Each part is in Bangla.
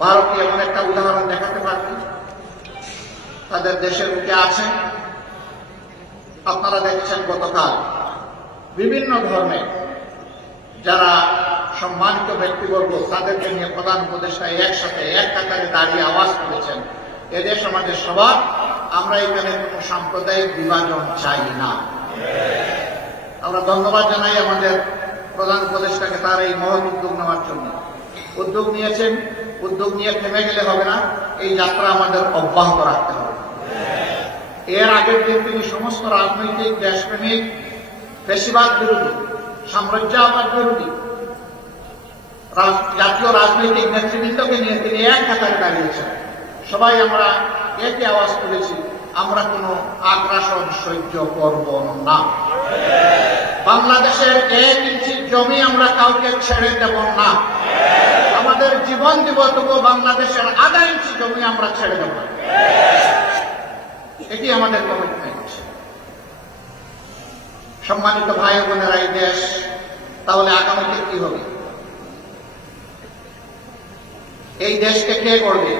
ভারতকে এমন একটা উদাহরণ দেখাতে পারবে, তাদের দেশের বুকে আছে। আপনারা দেখেছেন গতকাল বিভিন্ন ধর্মের যারা সম্মানিত ব্যক্তিবর্গ তাদেরকে নিয়ে প্রধান উপদেষ্টা একসাথে এক কাতারে দাঁড়িয়ে আওয়াজ তুলেছেন, এদেশ আমাদের সবার, আমরা এখানে কোনো সাম্প্রদায়িক বিভাজন চাই না। আমরা ধন্যবাদ জানাই আমাদের প্রধান উপদেষ্টাকে তার এই মহৎ উদ্যোগ নেওয়ার জন্য। উদ্যোগ নিয়েছেন, উদ্যোগ নিয়ে থেমে গেলে হবে না, এই যাত্রা আমাদের অব্যাহত রাখতে হবে। এর আগের দিন তিনি সমস্ত রাজনৈতিক দেশপ্রেমিক বেশিরভাগ বিরোধী সাম্রাজ্যবাদ বিরোধী জাতীয় রাজনৈতিক নেতৃবৃন্দকে নিয়ে তিনি এক কাতারে দাঁড়িয়েছেন। সবাই আমরা একই আওয়াজ তুলেছি, আমরা কোনো আগ্রাসন সহ্য করব না। বাংলাদেশের 1 ইঞ্চি জমি আমরা কাউকে ছেড়ে দেব না। আমাদের জীবন দিব, তবুও বাংলাদেশের আধা ইঞ্চি জমি আমরা ছেড়ে দেব না। এটি আমাদের কমিটমেন্ট। সম্মানিত ভাই বোনেরা, এই দেশ তাহলে আগামীতে কি হবে? এই দেশকে কে করবে?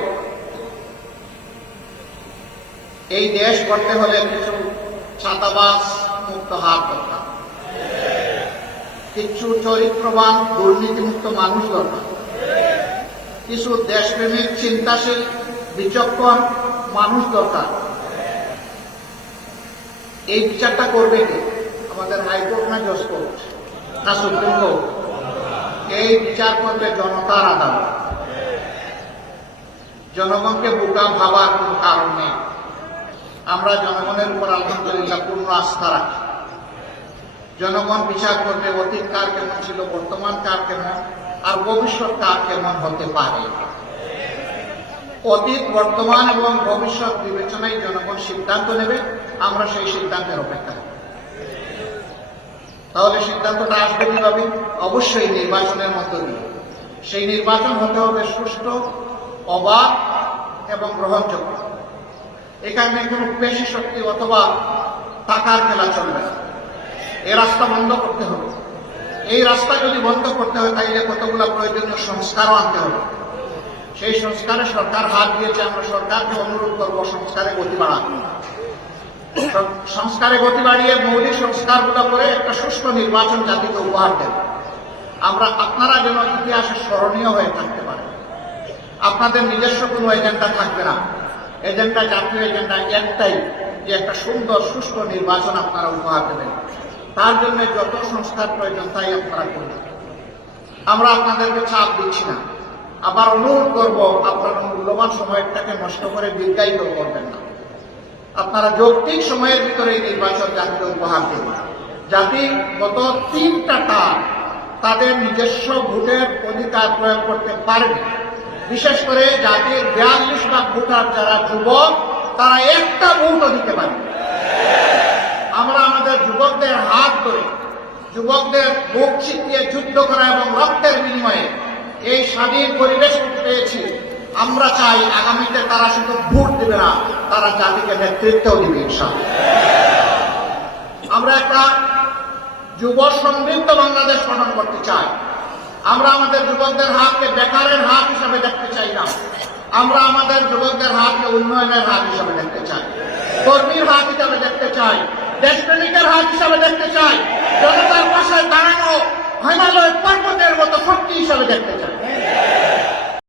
এই দেশ করতে হলে কিছু ছাতাবাস মুক্ত হাত দরকার, কিছু চরিত্রবান দুর্নীতিমুক্ত মানুষ দরকার, কিছু দেশপ্রেমিক চিন্তাশীল বিচক্ষণ মানুষ দরকার। এই বিচারটা করবে কে? আমাদের হাইকোর্ট না জজ কোর্ট না সুপ্রিম কোর্ট? এই বিচার করবে জনতার আদালত। জনগণকে বোকা ভাবার কোন কারণ নেই। আমরা জনগণের উপর আলহামদুলিল্লাহ পূর্ণ আস্থা রাখি। জনগণ বিচার করবে অতীত কার কেমন ছিল, বর্তমান কার কেমন, আর ভবিষ্যৎ কার কেমন হতে পারে। অতীত, বর্তমান এবং ভবিষ্যৎ বিবেচনায় জনগণ সিদ্ধান্ত নেবে, আমরা সেই সিদ্ধান্তের অপেক্ষা করব। তাহলে সিদ্ধান্তটা আসবে কিভাবে? অবশ্যই নির্বাচনের মধ্য দিয়ে। সেই নির্বাচন হতে হবে সুষ্ঠু, অবাধ এবং গ্রহণযোগ্য। এখানে কোনো পেশি শক্তি অথবা টাকার খেলা চলবে না। এই রাস্তা বন্ধ করতে হবে। এই রাস্তা যদি বন্ধ করতে হয়, তাইলে কতগুলো প্রয়োজনীয় সংস্কারও আনতে হবে। সেই সংস্কারে সরকার হাত দিয়েছে। আমরা সরকারকে অনুরোধ করবো সংস্কারে গতি বাড়ান। সংস্কারে গতি বাড়িয়ে মৌলিক সংস্কারগুলো করে একটা সুষ্ঠু নির্বাচন জাতিকে উপহার দেন। আপনারা যেন ইতিহাসে স্মরণীয় হয়ে থাকতে পারেন। আপনাদের নিজস্ব কোনো এজেন্ডা থাকবে না। এজেন্ডা, জাতীয় এজেন্ডা একটাই, যে একটা সুন্দর সুষ্ঠু নির্বাচন আপনারা উপহার দেবেন। তার জন্য যত সংস্কার প্রয়োজন তাই আপনারা করবেন। আমরা আপনাদেরকে চাপ দিচ্ছি না। আবার অনুরোধ করব, আপনারা মূল্যবান সময়টাকে নষ্ট করে দীর্ঘায়িত করবেন না। আপনারা যৌক্তিক সময়ের ভিতরে এই নির্বাচন জাতিকে উপহার দেবেন। জাতি গত 3টা টার্ম তাদের নিজস্ব ভোটের অধিকার প্রয়োগ করতে পারবে। বিশেষ করে জাতির 42 লাখ ভোটার যারা যুবক, তারা একটা ভোটও দিতে পারবে। আমরা আমাদের যুবকদের হাত ধরে, যুবকদের বুক চিতিয়ে যুদ্ধ করা এবং রক্তের বিনিময়ে এই স্বাধীন পরিবেশ পেয়েছি। আমরা চাই আগামীতে তারা শুধু ভোট দিবে না, তারা জাতিকে নেতৃত্বও দিবে ইনশাআল্লাহ। আমরা একটা যুব সমৃদ্ধ বাংলাদেশ গঠন করতে চাই। আমরা আমাদের যুবকদের হাতকে বেকারের হাত হিসাবে দেখতে চাই না। আমরা আমাদের যুবকদের হাতকে উন্নয়নের হাত হিসাবে দেখতে চাই, কর্মীর হাত হিসাবে দেখতে চাই, দেশপ্রেমিকের হাত হিসাবে দেখতে চাই, জনতার পাশে দাঁড়ানো হিমালয় পর্বতের মতো শক্তি হিসাবে দেখতে চাই।